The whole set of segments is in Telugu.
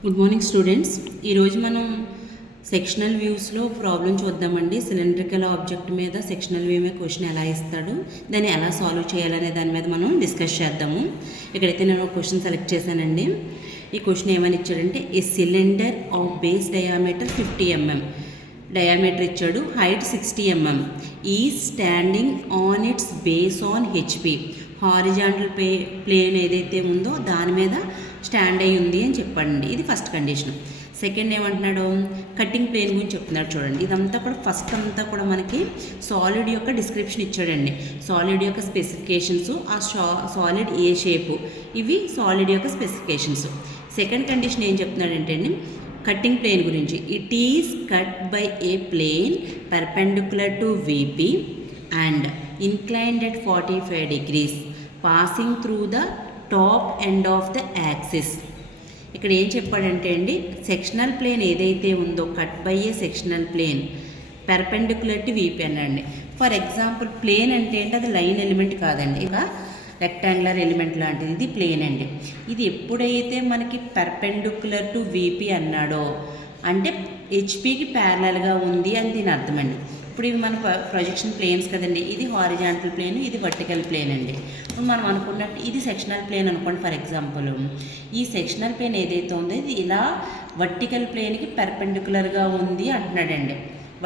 Good morning students. ఈరోజు మనం సెక్షనల్ వ్యూస్లో ప్రాబ్లం చూద్దామండి. సిలిండ్రికల్ ఆబ్జెక్ట్ మీద సెక్షనల్ వ్యూ మీద క్వశ్చన్ ఎలా ఇస్తాడు, దాన్ని ఎలా సాల్వ్ చేయాలనే దాని మీద మనం డిస్కస్ చేద్దాము. ఇక్కడైతే నేను ఒక క్వశ్చన్ సెలెక్ట్ చేశానండి. ఈ క్వశ్చన్ ఏమని ఇచ్చాడంటే, a cylinder of base diameter 50 mm diameter ఇచ్చాడు, హైట్ 60 mm, ఈ standing on its base on HP. Horizontal plane ఏదైతే ఉందో దాని మీద స్టాండ్ అయి ఉంది అని చెప్పండి. ఇది ఫస్ట్ కండిషన్. సెకండ్ ఏమంటున్నాడు, కటింగ్ ప్లేన్ గురించి చెప్తున్నాడు. చూడండి, ఇదంతా కూడా ఫస్ట్ అంతా కూడా మనకి సాలిడ్ యొక్క డిస్క్రిప్షన్ ఇచ్చాడండి. సాలిడ్ యొక్క స్పెసిఫికేషన్స్, ఆ సాలిడ్ ఏ షేపు, ఇవి సాలిడ్ యొక్క స్పెసిఫికేషన్స్. సెకండ్ కండిషన్ ఏం చెప్తున్నాడంటే అండి, కటింగ్ ప్లేన్ గురించి. It is cut by a plane perpendicular to VP and inclined at 45 degrees passing through the top end of the axis. ఇక్కడ ఏం చెప్పాడంటే అండి, సెక్షనల్ ప్లేన్ ఏదైతే ఉందో cut by a sectional plane perpendicular to VP అనండి. ఫర్ ఎగ్జాంపుల్ ప్లేన్ అంటే ఏంటి, అది లైన్ ఎలిమెంట్ కాదండి, ఇక రెక్టాంగులర్ ఎలిమెంట్ లాంటిది. ఇది ప్లేన్ అండి. ఇది ఎప్పుడైతే మనకి పెర్పెండిక్యులర్ టు వీపీ అన్నాడో అంటే హెచ్పికి ప్యారలల్గా ఉంది అని దీని అర్థమండి. ఇప్పుడు ఇవి మన ప్రొజెక్షన్ ప్లేన్స్ కదండి. ఇది హారిజాంటల్ ప్లేన్, ఇది వర్టికల్ ప్లేన్ అండి. ఇప్పుడు మనం అనుకున్నట్టు ఇది సెక్షనల్ ప్లేన్ అనుకోండి. ఫర్ ఎగ్జాంపుల్ ఈ సెక్షనల్ ప్లేన్ ఏదైతే ఉందో ఇది ఇలా వర్టికల్ ప్లేన్కి పెర్పెండిక్యులర్గా ఉంది అంటున్నాడండి.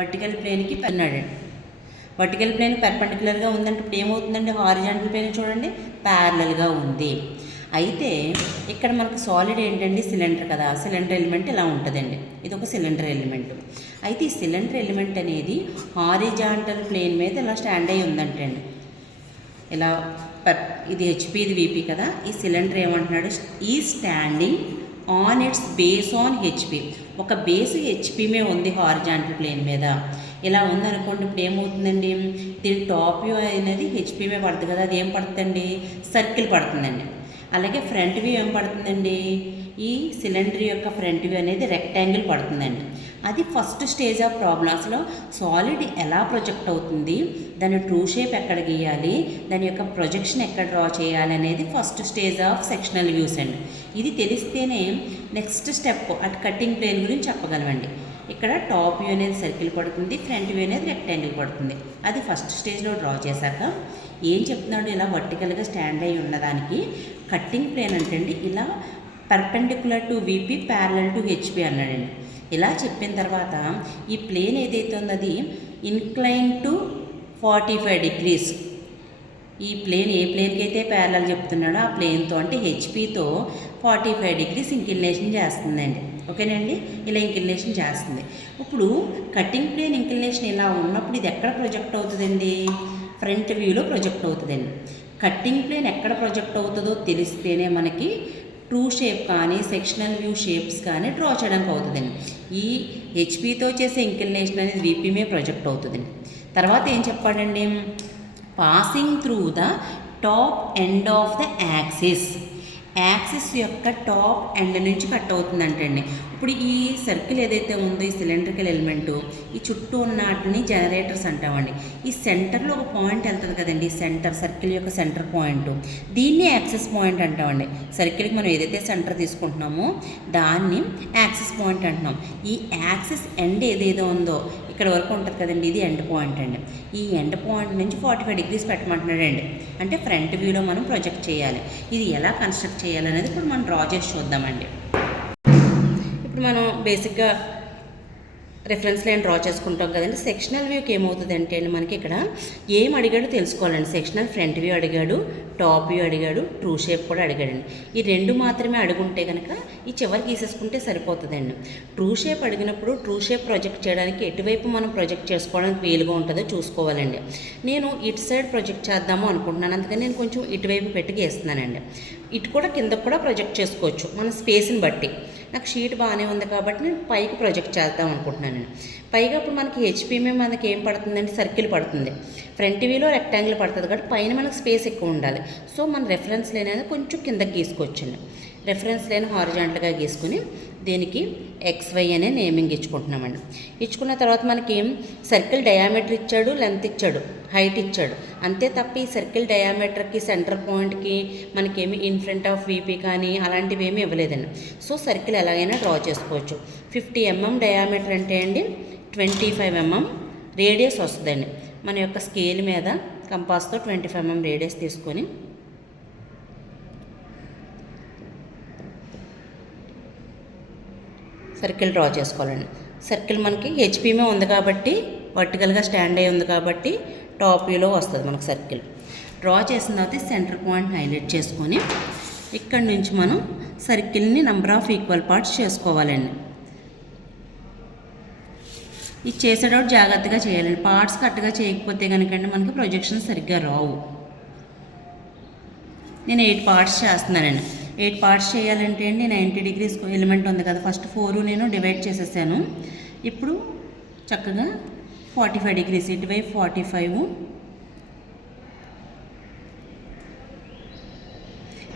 వర్టికల్ ప్లేన్కి అన్నాడండి. వర్టికల్ ప్లేన్ పెర్పెండిక్యులర్గా ఉందంటే ఇప్పుడు ఏమవుతుందండి, హారిజాంటల్ ప్లేన్ చూడండి ప్యారలల్గా ఉంది. అయితే ఇక్కడ మనకు సాలిడ్ ఏంటండి, సిలిండర్ కదా. సిలిండర్ ఎలిమెంట్ ఇలా ఉంటుందండి. ఇది ఒక సిలిండర్ ఎలిమెంట్. అయితే ఈ సిలిండర్ ఎలిమెంట్ అనేది హారిజాంటల్ ప్లేన్ మీద ఇలా స్టాండ్ అయ్యి ఉందంటే అండి, ఇలా ఇది హెచ్పి, ఇది విపి కదా. ఈ సిలిండర్ ఏమంటున్నాడు, ఈ standing on its base on HP. ఒక బేస్ హెచ్పి మీద ఉంది హారిజాంటల్ ప్లేన్ మీద. ఇలా ఉందనుకోండి, ఇప్పుడు ఏమవుతుందండి, దీని టాప్ వ్యూ అనేది హెచ్పి మీద పడుతుంది కదా. అది ఏం పడుతుందండి, సర్కిల్ పడుతుందండి. అలాగే ఫ్రంట్ వ్యూ ఏం పడుతుందండి, ఈ సిలిండర్ యొక్క ఫ్రంట్ వ్యూ అనేది రెక్టాంగిల్ పడుతుందండి. అది ఫస్ట్ స్టేజ్ ఆఫ్ ప్రాబ్లం. అసలు సాలిడ్ ఎలా ప్రొజెక్ట్ అవుతుంది, దాని ట్రూ షేప్ ఎక్కడ గీయాలి, దాని యొక్క ప్రొజెక్షన్ ఎక్కడ డ్రా చేయాలి అనేది first stage of sectional views అండి. ఇది తెలిస్తేనే నెక్స్ట్ స్టెప్ అటు కటింగ్ ప్లేన్ గురించి చెప్పగలమండి. ఇక్కడ టాప్ వ్యూ అనేది సర్కిల్ పడుతుంది, ఫ్రంట్ వ్యూ అనేది రెక్టాంగిల్ పడుతుంది. అది ఫస్ట్ స్టేజ్లో డ్రా చేశాక ఏం చెప్తున్నాడు, ఇలా వర్టికల్గా స్టాండ్ అయి ఉన్నదానికి కట్టింగ్ ప్లేన్ అంటే అండి ఇలా perpendicular to VP parallel to HP అన్నాడండి. ఇలా చెప్పిన తర్వాత ఈ ప్లేన్ ఏదైతే ఉన్నది ఇన్క్లైన్ టు 45 degrees. ఈ ప్లేన్ ఏ ప్లేన్కి అయితే ప్యారలల్ చెప్తున్నాడో ఆ ప్లేన్తో అంటే హెచ్పితో 45 degrees ఇంక్లినేషన్ చేస్తుందండి. ఓకేనండి, ఇలా ఇంక్లినేషన్ చేస్తుంది. ఇప్పుడు కటింగ్ ప్లేన్ ఇంక్లినేషన్ ఇలా ఉన్నప్పుడు ఇది ఎక్కడ ప్రొజెక్ట్ అవుతుందండి, ఫ్రంట్ వ్యూలో ప్రొజెక్ట్ అవుతుందండి. కట్టింగ్ ప్లేన్ ఎక్కడ ప్రొజెక్ట్ అవుతుందో తెలిస్తేనే మనకి ట్రూ షేప్ కానీ సెక్షనల్ వ్యూ షేప్స్ కానీ డ్రా చేయడానికి అవుతుందండి. ఈ హెచ్పితో చేసే ఇంక్లినేషన్ అనేది విపి మీద ప్రొజెక్ట్ అవుతుందండి. తర్వాత ఏం చెప్పాడండి, passing through the top end of the axis. Axis యొక్క టాప్ ఎండ్ నుంచి కట్ అవుతుందంటండి. ఇప్పుడు ఈ సర్కిల్ ఏదైతే ఉందో ఈ సిలిండ్రికల్ ఎలిమెంటు, ఈ చుట్టూ ఉన్న వాటిని జనరేటర్స్ అంటామండి. ఈ సెంటర్లో ఒక పాయింట్ వెళ్తుంది కదండి, సెంటర్ సర్కిల్ యొక్క సెంటర్ పాయింట్, దీన్ని యాక్సిస్ పాయింట్ అంటామండి. సర్కిల్కి మనం ఏదైతే సెంటర్ తీసుకుంటున్నామో దాన్ని యాక్సిస్ పాయింట్ అంటున్నాం. ఈ యాక్సిస్ ఎండ్ ఏదైతే ఉందో ఇక్కడ వరకు ఉంటుంది కదండి, ఇది ఎండ్ పాయింట్ అండి. ఈ ఎండ్ పాయింట్ నుంచి 45 degrees పెట్టమంటున్నాడండి. అంటే ఫ్రంట్ వ్యూలో మనం ప్రొజెక్ట్ చేయాలి. ఇది ఎలా కన్స్ట్రక్ట్ చేయాలనేది ఇప్పుడు మనం డ్రా చేసి చూద్దామండి. ఇప్పుడు మనం బేసిక్గా రిఫరెన్స్ లైన్ డ్రా చేసుకుంటాం కదండి. సెక్షనల్ వ్యూకి ఏమవుతుంది అంటే అండి, మనకి ఇక్కడ ఏం అడిగాడో తెలుసుకోవాలండి. సెక్షనల్ ఫ్రంట్ వ్యూ అడిగాడు, టాప్ వ్యూ అడిగాడు, ట్రూ షేప్ కూడా అడిగాడండి. ఈ రెండు మాత్రమే అడుగుంటే కనుక ఈ చివరికి గీసేసుకుంటే సరిపోతుందండి. ట్రూ షేప్ అడిగినప్పుడు ట్రూ షేప్ ప్రొజెక్ట్ చేయడానికి ఎటువైపు మనం ప్రొజెక్ట్ చేసుకోవడానికి వీలుగా ఉంటుందో చూసుకోవాలండి. నేను ఇటు సైడ్ ప్రొజెక్ట్ చేద్దాము అనుకుంటున్నాను, అందుకని నేను కొంచెం ఇటువైపు పెట్టి గీస్తున్నానండి. ఇటు కూడా కిందకు కూడా ప్రొజెక్ట్ చేసుకోవచ్చు మన స్పేస్ని బట్టి. నాకు షీట్ బాగానే ఉంది కాబట్టి నేను పైకి ప్రొజెక్ట్ చేద్దాం అనుకుంటున్నాను. పైగా ఇప్పుడు మనకి హెచ్పి మీద మనకి ఏం పడుతుందంటే సర్కిల్ పడుతుంది, ఫ్రంట్ వ్యూలో రెక్టాంగిల్ పడుతుంది కాబట్టి పైన మనకు స్పేస్ ఎక్కువ ఉండాలి. సో మన రెఫరెన్స్ లైన్ అనేది కొంచెం కిందకి గీసుకోవచ్చండి. రెఫరెన్స్ లైన్ హారిజాంటల్గా గీసుకుని దీనికి XY అనే నేమింగ్ ఇచ్చుకుంటున్నామండి. ఇచ్చుకున్న తర్వాత మనకి సర్కిల్ డయామీటర్ ఇచ్చాడు, లెంత్ ఇచ్చాడు, హైట్ ఇచ్చాడు. అంతే తప్ప ఈ సర్కిల్ డయామీటర్కి సెంటర్ పాయింట్కి మనకేమి ఇన్ ఫ్రంట్ ఆఫ్ VP కానీ అలాంటివి ఏమీ ఇవ్వలేదండి. సో సర్కిల్ ఎలాగైనా డ్రా చేసుకోవచ్చు. 50 mm డయామీటర్ అంటే అండి 25 mm రేడియస్ వస్తుందండి. మన యొక్క స్కేల్ మీద కంపాస్తో 25 mm రేడియస్ తీసుకొని సర్కిల్ డ్రా చేసుకోవాలండి. సర్కిల్ మనకి HPమే ఉంది కాబట్టి వర్టికల్గా స్టాండ్ అయ్యి ఉంది కాబట్టి టాప్ వ్యూలో వస్తుంది మనకు సర్కిల్. డ్రా చేసిన తర్వాత సెంటర్ పాయింట్ హైలైట్ చేసుకొని ఇక్కడ నుంచి మనం సర్కిల్ని నెంబర్ ఆఫ్ ఈక్వల్ పార్ట్స్ చేసుకోవాలండి. ఇది చేసేటప్పుడు జాగ్రత్తగా చేయాలండి. పార్ట్స్ కరెక్ట్గా చేయకపోతే కనుకంటే మనకి ప్రొజెక్షన్ సరిగ్గా రావు. నేను 8 పార్ట్స్ చేస్తున్నానండి. 8 పార్ట్స్ చేయాలంటే అండి 90 degrees ఎలిమెంట్ ఉంది కదా, ఫస్ట్ 4 నేను డివైడ్ చేసేసాను. ఇప్పుడు చక్కగా 45 degrees ఇటువైపు 45,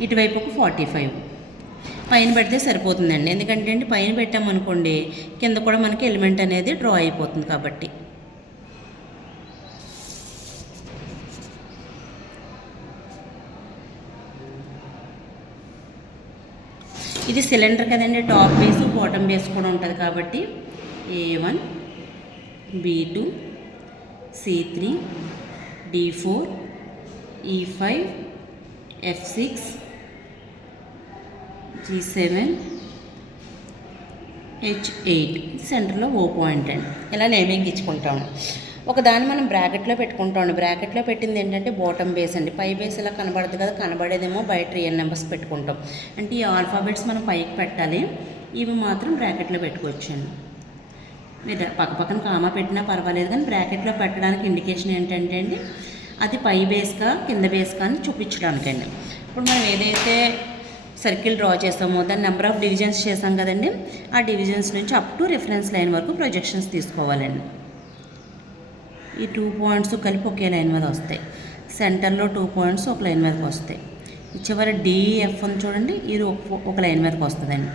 ఇటువైపు ఒక 45 పైన పెడితే సరిపోతుందండి. ఎందుకంటే అండి పైన పెట్టామనుకోండి కింద కూడా మనకి ఎలిమెంట్ అనేది డ్రా అయిపోతుంది కాబట్టి. ఇది సిలిండర్ కదండి, టాప్ బేస్ బాటమ్ బేస్ కూడా ఉంటుంది కాబట్టి A1, B2, C3, D4, E5, F6, G7, H8 సెంటర్లో O పాయింట్ అండి. ఇలా నేమింగ్ ఇచ్చుకుంటాము. ఒకదాన్ని మనం బ్రాకెట్లో పెట్టుకుంటాం. బ్రాకెట్లో పెట్టింది ఏంటంటే బాటమ్ బేస్ అండి. పై బేస్ ఇలా కనబడుతుంది కదా, కనబడేదేమో బయట రియల్ నెంబర్స్ పెట్టుకుంటాం. అంటే ఈ ఆల్ఫాబెట్స్ మనం పైకి పెట్టాలి, ఇవి మాత్రం బ్రాకెట్లో పెట్టుకోవచ్చండి. మీరు పక్కన కామా పెట్టినా పర్వాలేదు, కానీ బ్రాకెట్లో పెట్టడానికి ఇండికేషన్ ఏంటంటే అండి అది పై బేస్గా కింద బేస్గా అని చూపించడానికండి. ఇప్పుడు మనం ఏదైతే సర్కిల్ డ్రా చేస్తామో దాని నెంబర్ ఆఫ్ డివిజన్స్ చేసాం కదండి, ఆ డివిజన్స్ నుంచి అప్ టు రిఫరెన్స్ లైన్ వరకు ప్రొజెక్షన్స్ తీసుకోవాలండి. ఈ 2 పాయింట్స్ కలిపి ఒకే లైన్ మీద వస్తాయి. సెంటర్లో 2 పాయింట్స్ ఒక లైన్ మీదకి వస్తాయి. ఈ చివరి DF అని చూడండి, ఇది ఒక లైన్ మీదకి వస్తుందండి.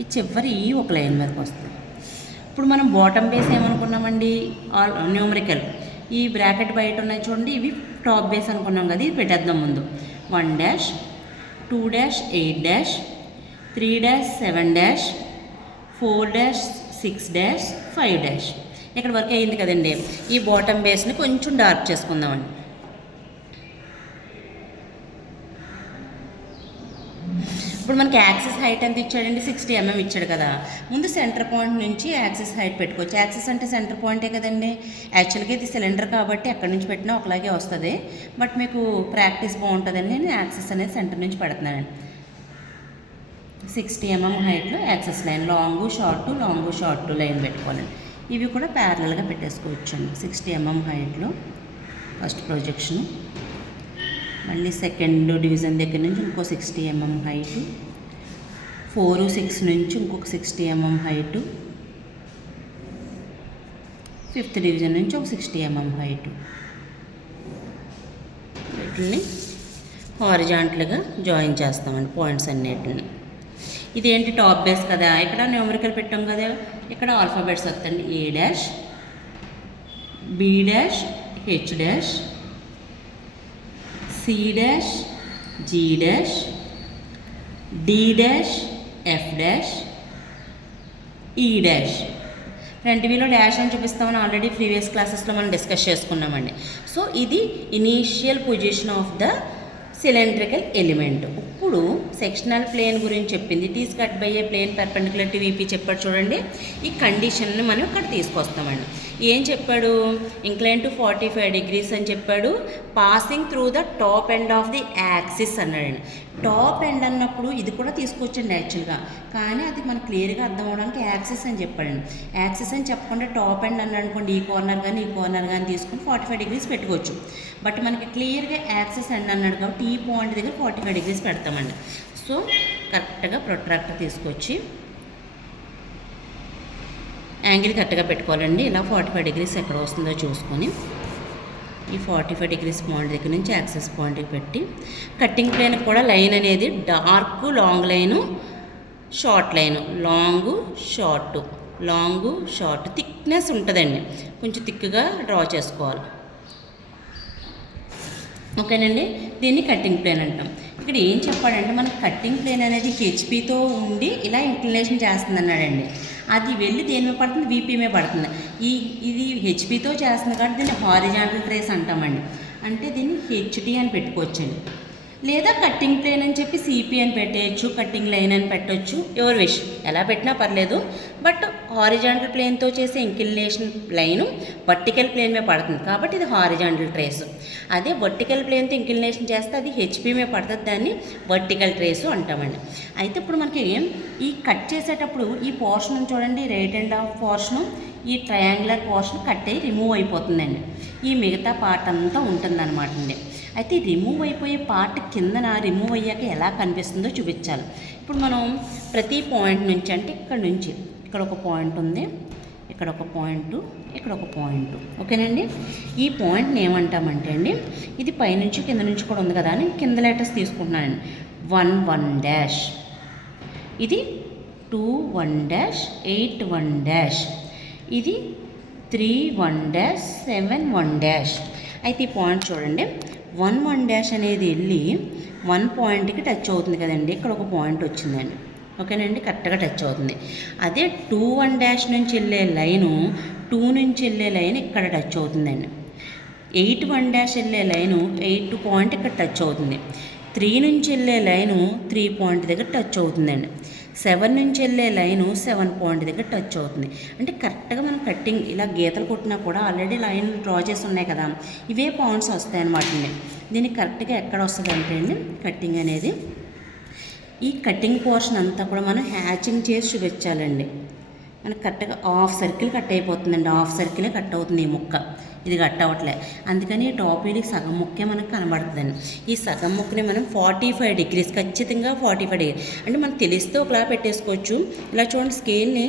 ఈ చివరి E ఒక లైన్ మీదకి వస్తుంది. ఇప్పుడు మనం బాటమ్ బేస్ ఏమనుకున్నామండి, న్యూమరికల్. ఈ బ్రాకెట్ బయట ఉన్నాయి చూడండి, ఇవి టాప్ బేస్ అనుకున్నాం కదా, ఇది పెట్టేద్దాం ముందు. 1 2 8 3 7 4 6 5 ఇక్కడ వరకు అయింది కదండి. ఈ బాటమ్ బేస్ని కొంచెం డార్క్ చేసుకుందామండి. ఇప్పుడు మనకి యాక్సిస్ హైట్ ఎంత ఇచ్చాడండి, 60 mm ఇచ్చాడు కదా. ముందు సెంటర్ పాయింట్ నుంచి యాక్సిస్ హైట్ పెట్టుకోవచ్చు. యాక్సిస్ అంటే సెంటర్ పాయింటే కదండి. యాక్చువల్గా ఇది సిలిండర్ కాబట్టి ఎక్కడి నుంచి పెట్టినా ఒకలాగే వస్తుంది. బట్ మీకు ప్రాక్టీస్ బాగుంటుందని నేను యాక్సిస్ అనేది సెంటర్ నుంచి పెడుతున్నానండి. 60 mm హైట్లో axis line, long short line పెట్టుకోవాలండి. ఇవి కూడా ప్యారలల్గా పెట్టేసుకోవచ్చండి. 60 mm హైట్లో ఫస్ట్ ప్రొజెక్షన్, మళ్ళీ సెకండ్ డివిజన్ దగ్గర నుంచి ఇంకో 60 mm హైటు, 4, 6 నుంచి ఇంకొక 60 mm హైటు, 5th డివిజన్ నుంచి ఒక 60 mm హైటు. వీటిని హారిజాంటల్గా జాయిన్ చేస్తామండి పాయింట్స్ అన్నిటిని. ఇదేంటి టాప్ బేస్ కదా, ఇక్కడ న్యూమరికల్ పెట్టాం కదా, ఇక్కడ ఆల్ఫాబెట్స్ వస్తాయండి. A', B', H', C', G', D', F', E'. రెండువిలో డాష్ అని చూపిస్తామని ఆల్రెడీ ప్రీవియస్ క్లాసెస్లో మనం డిస్కస్ చేసుకున్నామండి. సో ఇది initial position of the cylindrical element. ఇప్పుడు సెక్షనల్ ప్లేన్ గురించి చెప్పింది. It is cut by a plane perpendicular to VP చెప్పాడు చూడండి. ఈ కండిషన్ని మనం ఇక్కడ తీసుకొస్తామండి. ఏం చెప్పాడు, ఇంక్లైన్ టు 45 degrees అని చెప్పాడు, passing through the top end of the axis అన్నాడండి. టాప్ ఎండ్ అన్నప్పుడు ఇది కూడా తీసుకొచ్చండి యాక్చువల్గా, కానీ అది మనకు క్లియర్గా అర్థం అవడానికి యాక్సిస్ అని చెప్పాడండి. యాక్సిస్ అని చెప్పకుండా టాప్ ఎండ్ అని అనుకోండి, ఈ కార్నర్ కానీ తీసుకుని 45 degrees పెట్టుకోవచ్చు. బట్ మనకి క్లియర్గా యాక్సిస్ ఎండ్ అన్నాడు కాబట్టి ఈ పాయింట్ దగ్గర 45 degrees పెడతామండి. సో కరెక్ట్గా ప్రొట్రాక్టర్ తీసుకొచ్చి యాంగిల్ కరెక్ట్గా పెట్టుకోవాలండి. ఇలా 45 degrees ఎక్కడ వస్తుందో చూసుకొని ఈ 45 డిగ్రీస్ పాయింట్ దగ్గర నుంచి యాక్సెస్ పాయింట్కి పెట్టి కట్టింగ్ ప్లేన్ కూడా లైన్ అనేది dark long line, short line, long short thickness ఉంటుందండి. కొంచెం థిక్గా డ్రా చేసుకోవాలి. ఓకేనండి, దీన్ని కట్టింగ్ ప్లేన్ అంటాం. ఇక్కడ ఏం చెప్పాడంటే మనకి కట్టింగ్ ప్లేన్ అనేది హెచ్పితో ఉండి ఇలా ఇంక్లినేషన్ చేస్తుంది అన్నాడండి. అది వెళ్ళి దేని మీద పడుతుంది? వీపీ మీద పడుతుంది. ఇది హెచ్పితో చేస్తుంది కాబట్టి దీన్ని హారిజాంటల్ ట్రేస్ అంటామండి. అంటే దీన్ని హెచ్టి అని పెట్టుకోవచ్చండి, లేదా కట్టింగ్ ప్లేన్ అని చెప్పి సిపి అని పెట్టేయచ్చు, కట్టింగ్ లైన్ అని పెట్టవచ్చు, ఎవరి విష్ ఎలా పెట్టినా పర్లేదు. బట్ హారిజాంటల్ ప్లేన్తో చేసే ఇంక్లినేషన్ లైను వర్టికల్ ప్లేన్ మీద పడుతుంది కాబట్టి ఇది హారిజాంటల్ ట్రేస్. అదే వర్టికల్ ప్లేన్తో ఇంక్లినేషన్ చేస్తే అది హెచ్పి మీద పడుతుంది, దాన్ని వర్టికల్ ట్రేసు అంటామండి. అయితే ఇప్పుడు మనకి ఈ కట్ చేసేటప్పుడు ఈ పోర్షన్ చూడండి, రైట్ అండ్ హాఫ్ పోర్షను, ఈ ట్రయాంగులర్ పోర్షన్ కట్ అయ్యి రిమూవ్ అయిపోతుందండి. ఈ మిగతా పార్ట్ అంతా ఉంటుందన్నమాట అండి. అయితే రిమూవ్ అయిపోయే పార్ట్ కిందన రిమూవ్ అయ్యాక ఎలా కనిపిస్తుందో చూపించాలి. ఇప్పుడు మనం ప్రతి పాయింట్ నుంచి, అంటే ఇక్కడ నుంచి ఇక్కడ ఒక పాయింట్ ఉంది, ఇక్కడ ఒక పాయింట్, ఇక్కడ ఒక పాయింట్. ఓకేనండి, ఈ పాయింట్ని ఏమంటామంటే అండి, ఇది పైనుంచి కింద నుంచి కూడా ఉంది కదా అని కింద లెటర్స్ తీసుకుంటున్నానండి. 1 1 డాష్, ఇది 2 1 డాష్, 8 1 డాష్, ఇది 3 1 డాష్, 7 1 డాష్. అయితే ఈ పాయింట్ చూడండి, 1 1 డాష్ అనేది వెళ్ళి 1 పాయింట్కి టచ్ అవుతుంది కదండి. ఇక్కడ ఒక పాయింట్ వచ్చిందండి. ఓకేనండి, కరెక్ట్గా టచ్ అవుతుంది. అదే 2 1 డాష్ నుంచి వెళ్ళే లైను, 2 నుంచి వెళ్ళే లైన్ ఇక్కడ టచ్ అవుతుందండి. 8 1 డాష్ వెళ్ళే లైను 8 పాయింట్ ఇక్కడ టచ్ అవుతుంది. 3 నుంచి వెళ్ళే లైను 3 పాయింట్ దగ్గర టచ్ అవుతుందండి. 7 నుంచి వెళ్ళే లైను 7 పాయింట్ దగ్గర టచ్ అవుతుంది. అంటే కరెక్ట్గా మనం కట్టింగ్ ఇలా గీతలు కొట్టినా కూడా ఆల్రెడీ లైన్ డ్రా చేసి ఉన్నాయి కదా, ఇవే పాయింట్స్ వస్తాయి అన్నమాట అండి. దీనికి కరెక్ట్గా ఎక్కడ వస్తుంది అంటే అండి, కట్టింగ్ అనేది ఈ కట్టింగ్ పోర్షన్ అంతా కూడా మనం హ్యాచింగ్ చేసి చూపించాలండి. మనకు కరెక్ట్గా హాఫ్ సర్కిల్ కట్ అయిపోతుందండి, హాఫ్ సర్కిలే కట్ అవుతుంది ఈ ముక్క, ఇది కట్ అవ్వట్లే. అందుకని ఈ టాప్ వీడికి సగం ముక్కే మనకు కనబడుతుందండి. ఈ సగం ముక్కని మనం 45 డిగ్రీస్, ఖచ్చితంగా 45 డిగ్రీ అంటే మనకు తెలిస్తే ఒకలా పెట్టేసుకోవచ్చు. ఇలా చూడండి, స్కేల్ని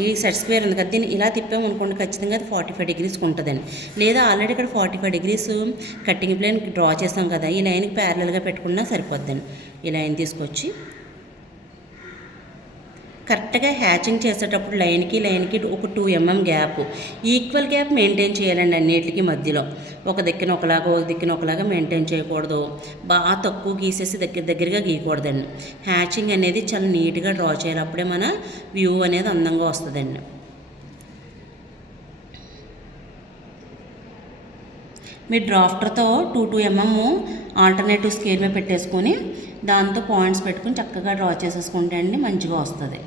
ఈ సెట్ స్క్వేర్ ఉంది కదా, దీన్ని ఇలా తిప్పామనుకోండి ఖచ్చితంగా అది 45 డిగ్రీస్కి ఉంటుందండి. లేదా ఆల్రెడీ ఇక్కడ 45 డిగ్రీస్ కట్టింగ్ ప్లేన్ డ్రా చేసాం కదా, ఈ లైన్కి ప్యారలల్గా పెట్టుకున్నా సరిపోద్దండి. ఈ లైన్ తీసుకొచ్చి కరెక్ట్గా హ్యాచింగ్ చేసేటప్పుడు లైన్కి ఒక 2 mm gap, equal gap maintain చేయాలండి అన్నిటికి మధ్యలో. ఒక దిక్కున ఒకలాగా ఒక దిక్కున ఒకలాగా మెయింటైన్ చేయకూడదు, బాగా తక్కువ గీసేసి దగ్గరగా గీయకూడదండి. హ్యాచింగ్ అనేది చాలా నీట్గా డ్రా చేయాలి, అప్పుడే మన వ్యూ అనేది అందంగా వస్తుందండి. మీరు డ్రాఫ్టర్తో 2 mm ఆల్టర్నేటివ్ స్కేల్ మీద పెట్టేసుకొని దాంతో పాయింట్స్ పెట్టుకుని చక్కగా డ్రా చేసేసుకుంటే అండి మంచిగా వస్తుంది.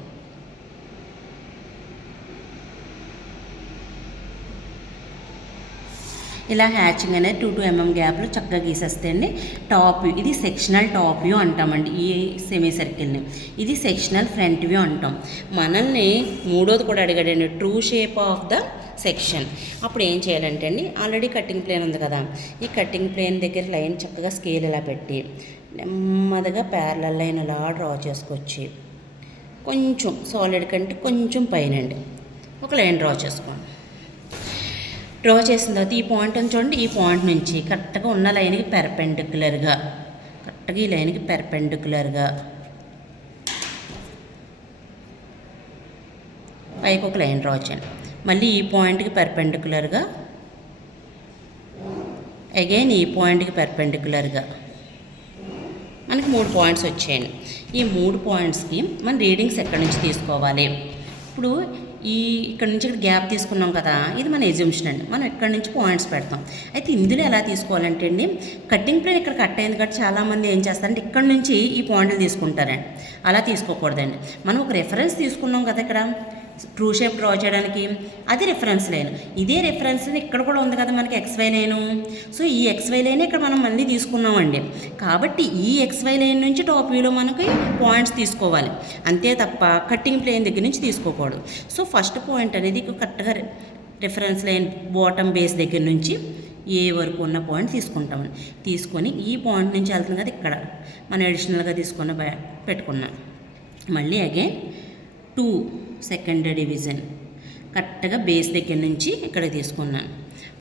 ఇలా హ్యాచింగ్ అనేది 2 mm గ్యాప్లో చక్కగా గీసేస్తే అండి టాప్ వ్యూ. ఇది సెక్షనల్ టాప్ వ్యూ అంటామండి ఈ సెమీ సర్కిల్ని. ఇది సెక్షనల్ ఫ్రంట్ వ్యూ అంటాం. మనల్ని మూడోది కూడా అడిగాడండి, true shape of the section. అప్పుడు ఏం చేయాలంటే అండి, ఆల్రెడీ కట్టింగ్ ప్లేన్ ఉంది కదా, ఈ కట్టింగ్ ప్లేన్ దగ్గర లైన్ చక్కగా స్కేల్ ఇలా పెట్టి నెమ్మదిగా ప్యారలల్ లైన్ అలా డ్రా చేసుకొచ్చి కొంచెం సాలిడ్ కంటే కొంచెం పైనండి ఒక లైన్ డ్రా చేసుకోండి. డ్రా చేసిన తర్వాత ఈ పాయింట్ అని చూడండి, ఈ పాయింట్ నుంచి కరెక్ట్గా ఉన్న లైన్కి పెర్పెండిక్యులర్గా, కరెక్ట్గా ఈ లైన్కి పెర్పెండిక్యులర్గా పైకి ఒక లైన్ డ్రా చేయండి. మళ్ళీ ఈ పాయింట్కి పెర్పెండిక్యులర్గా, అగైన్ ఈ పాయింట్కి పెర్పెండిక్యులర్గా మనకి 3 పాయింట్స్ వచ్చాయండి. ఈ 3 పాయింట్స్కి మన రీడింగ్స్ ఎక్కడి నుంచి తీసుకోవాలి? ఇప్పుడు ఇక్కడ నుంచి ఇక్కడ గ్యాప్ తీసుకున్నాం కదా, ఇది మన ఎజ్యూమ్షన్ అండి. మనం ఎక్కడి నుంచి పాయింట్స్ పెడతాం. అయితే ఇందులో ఎలా తీసుకోవాలంటే అండి, కట్టింగ్ ప్లేన్ ఇక్కడ కట్ అయింది కాబట్టి చాలామంది ఏం చేస్తారంటే ఇక్కడ నుంచి ఈ పాయింట్లు తీసుకుంటారండి. అలా తీసుకోకూడదండి. మనం ఒక రెఫరెన్స్ తీసుకున్నాం కదా ఇక్కడ ట్రూ షేప్ డ్రా చేయడానికి, అది రిఫరెన్స్ లైన్. ఇదే రిఫరెన్స్ ఇక్కడ కూడా ఉంది కదా మనకి XY లైను. సో ఈ XY లైన్ ఇక్కడ మనం మళ్ళీ తీసుకున్నామండి. కాబట్టి ఈ XY లైన్ నుంచి టాప్ వ్యూలో మనకి పాయింట్స్ తీసుకోవాలి, అంతే తప్ప కట్టింగ్ ప్లేన్ దగ్గర నుంచి తీసుకోకూడదు. సో ఫస్ట్ పాయింట్ అనేది కరెక్ట్గా రిఫరెన్స్ లైన్ బాటమ్ బేస్ దగ్గర నుంచి ఏ వరకు ఉన్న పాయింట్ తీసుకుంటామని తీసుకొని ఈ పాయింట్ నుంచి వెళ్తుంది కదా, ఇక్కడ మనం అడిషనల్గా తీసుకున్న పెట్టుకున్నాం. మళ్ళీ అగైన్ 2 సెకండ్ డివిజన్ కరెక్ట్గా బేస్ దగ్గర నుంచి ఇక్కడ తీసుకున్నాను.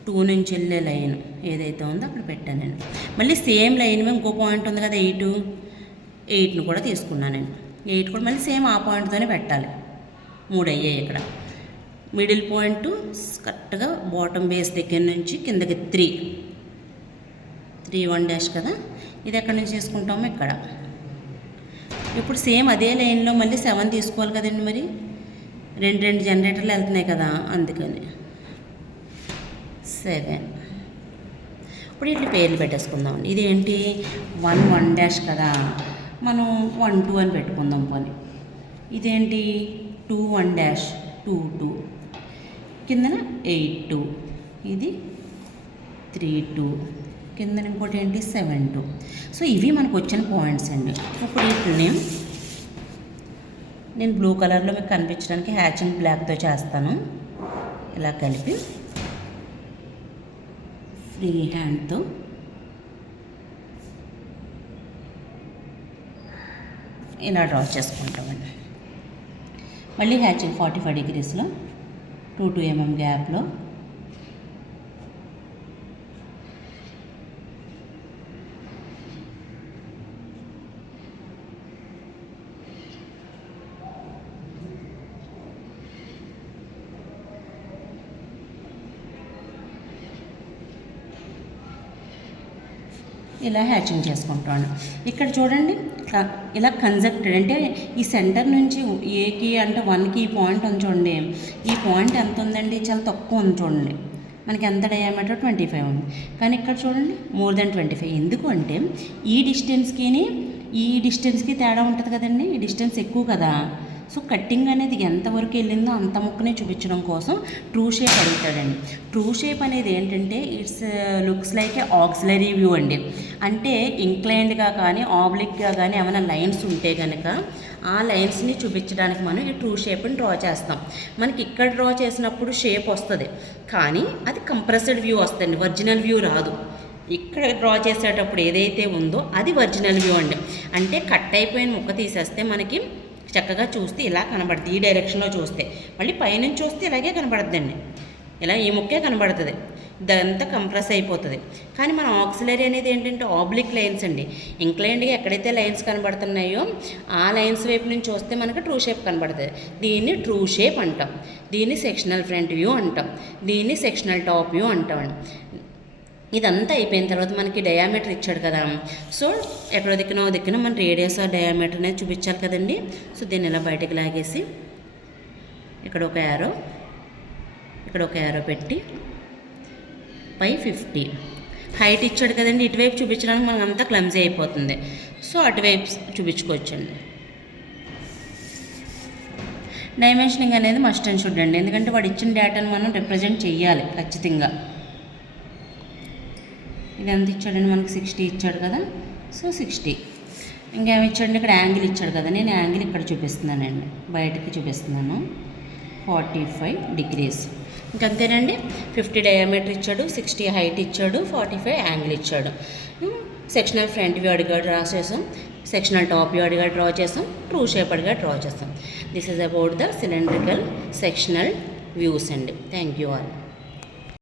2 నుంచి వెళ్ళే లైన్ ఏదైతే ఉందో అక్కడ పెట్టాను నేను. మళ్ళీ సేమ్ లైన్ మీద ఇంకో పాయింట్ ఉంది కదా 8ని కూడా తీసుకున్నాను నేను. 8 కూడా మళ్ళీ సేమ్ ఆ పాయింట్తోనే పెట్టాలి. 3 అయ్యాయి ఇక్కడ. మిడిల్ పాయింట్ కరెక్ట్గా బాటమ్ బేస్ దగ్గర నుంచి కిందకి 3 1 డాష్ కదా, ఇది ఎక్కడి నుంచి తీసుకుంటామో ఇక్కడ. ఇప్పుడు సేమ్ అదే లైన్లో మళ్ళీ 7 తీసుకోవాలి కదండి, మరి రెండు జనరేటర్లు వెళ్తున్నాయి కదా, అందుకని 7. ఇప్పుడు ఇట్లా పేర్లు పెట్టేసుకుందామండి. ఇదేంటి 1 డాష్ కదా, మనం 1 2 అని పెట్టుకుందాం పోనీ. ఇదేంటి 2 1 డాష్ 2 2, కిందన 8 2, ఇది 3 2, కిందన ఇంకోటి ఏంటి 7 2. సో ఇవి మనకు వచ్చిన పాయింట్స్ అండి. ఇప్పుడు వీటిని నేను బ్లూ కలర్లో మీకు కనిపించడానికి హ్యాచింగ్ బ్లాక్తో చేస్తాను. ఇలా కలిపి ఫ్రీ హ్యాండ్తో ఇలా డ్రా చేసుకుంటామండి. మళ్ళీ హ్యాచింగ్ 45 డిగ్రీస్లో 2 mm గ్యాప్లో ఇలా హ్యాచింగ్ చేసుకుంటాను. ఇక్కడ చూడండి ఇలా కన్జెక్టెడ్ అంటే ఈ సెంటర్ నుంచి ఏకి అంటే 1కి ఈ పాయింట్ ఉంది చూడండి. ఈ పాయింట్ ఎంత ఉందండి, చాలా తక్కువ ఉంది చూడండి. మనకి ఎంత డయామీటర్ 25 ఉంది, కానీ ఇక్కడ చూడండి మోర్ దెన్ 25. ఎందుకు అంటే ఈ డిస్టెన్స్కి తేడా ఉంటుంది కదండి, ఈ డిస్టెన్స్ ఎక్కువ కదా. సో కట్టింగ్ అనేది ఎంతవరకు వెళ్ళిందో అంత ముక్కనే చూపించడం కోసం ట్రూ షేప్ అడుగుతాడండి. ట్రూ షేప్ అనేది ఏంటంటే its looks like a auxiliary view అండి. అంటే ఇంక్లైన్డ్గా కానీ ఆబ్లిక్గా కానీ ఏమైనా లైన్స్ ఉంటే కనుక ఆ లైన్స్ని చూపించడానికి మనం ఈ ట్రూ షేప్ని డ్రా చేస్తాం. మనకి ఇక్కడ డ్రా చేసినప్పుడు షేప్ వస్తుంది, కానీ అది కంప్రెస్డ్ వ్యూ వస్తుంది, ఒరిజినల్ వ్యూ రాదు. ఇక్కడ డ్రా చేసేటప్పుడు ఏదైతే ఉందో అది ఒరిజినల్ వ్యూ అండి. అంటే కట్ అయిపోయిన ముక్క తీసేస్తే మనకి చక్కగా చూస్తే ఇలా కనబడుతుంది. ఈ డైరెక్షన్లో చూస్తే మళ్ళీ పైనుంచి చూస్తే ఇలాగే కనబడుతుందండి, ఇలా ఈ ముక్కే కనబడుతుంది, ఇదంతా కంప్రెస్ అయిపోతుంది. కానీ మన ఆక్సిలరీ అనేది ఏంటంటే ఆబ్లిక్ లైన్స్ అండి. ఇంక్లైన్డ్గా ఎక్కడైతే లైన్స్ కనబడుతున్నాయో ఆ లైన్స్ వైపు నుంచి చూస్తే మనకు ట్రూ షేప్ కనబడుతుంది. దీన్ని ట్రూ షేప్ అంటాం, దీన్ని సెక్షనల్ ఫ్రంట్ వ్యూ అంటాం, దీన్ని సెక్షనల్ టాప్ వ్యూ అంటాం. ఇదంతా అయిపోయిన తర్వాత మనకి డయామీటర్ ఇచ్చాడు కదా, సో ఎక్కడో దిక్కున మన రేడియస్ ఆ డయామీటర్ అనేది చూపించాలి కదండి. సో దీన్ని ఇలా బయటకు లాగేసి ఇక్కడ ఒక యారో పెట్టి పై 50 హైట్ ఇచ్చాడు కదండి. ఇటువైపు చూపించడానికి మనకు అంతా క్లమ్జీ అయిపోతుంది, సో అటువైపు చూపించుకోవచ్చండి. డైమెన్షనింగ్ అనేది మస్ట్ అండ్ షుడ్ అండి, ఎందుకంటే వాడు ఇచ్చిన డేటాను మనం రిప్రజెంట్ చేయాలి ఖచ్చితంగా. ఇది ఎంత ఇచ్చాడండి, మనకి 60 ఇచ్చాడు కదా, సో 60. ఇంకేమి ఇచ్చాడండి, ఇక్కడ యాంగిల్ ఇచ్చాడు కదా, నేను యాంగిల్ ఇక్కడ చూపిస్తున్నానండి, బయటకి చూపిస్తున్నాను 45 డిగ్రీస్. ఇంకంతేనండి. 50 డయామీటర్ ఇచ్చాడు, 60 హైట్ ఇచ్చాడు, 45 యాంగిల్ ఇచ్చాడు. సెక్షనల్ ఫ్రంట్ వ్యూ అడిగా డ్రా చేసాం, సెక్షనల్ టాప్ వ్యూ అడిగా డ్రా చేసాం, ట్రూ షేప్ అడిగా డ్రా చేసాం. This is about the cylindrical sectional views అండి. Thank you all.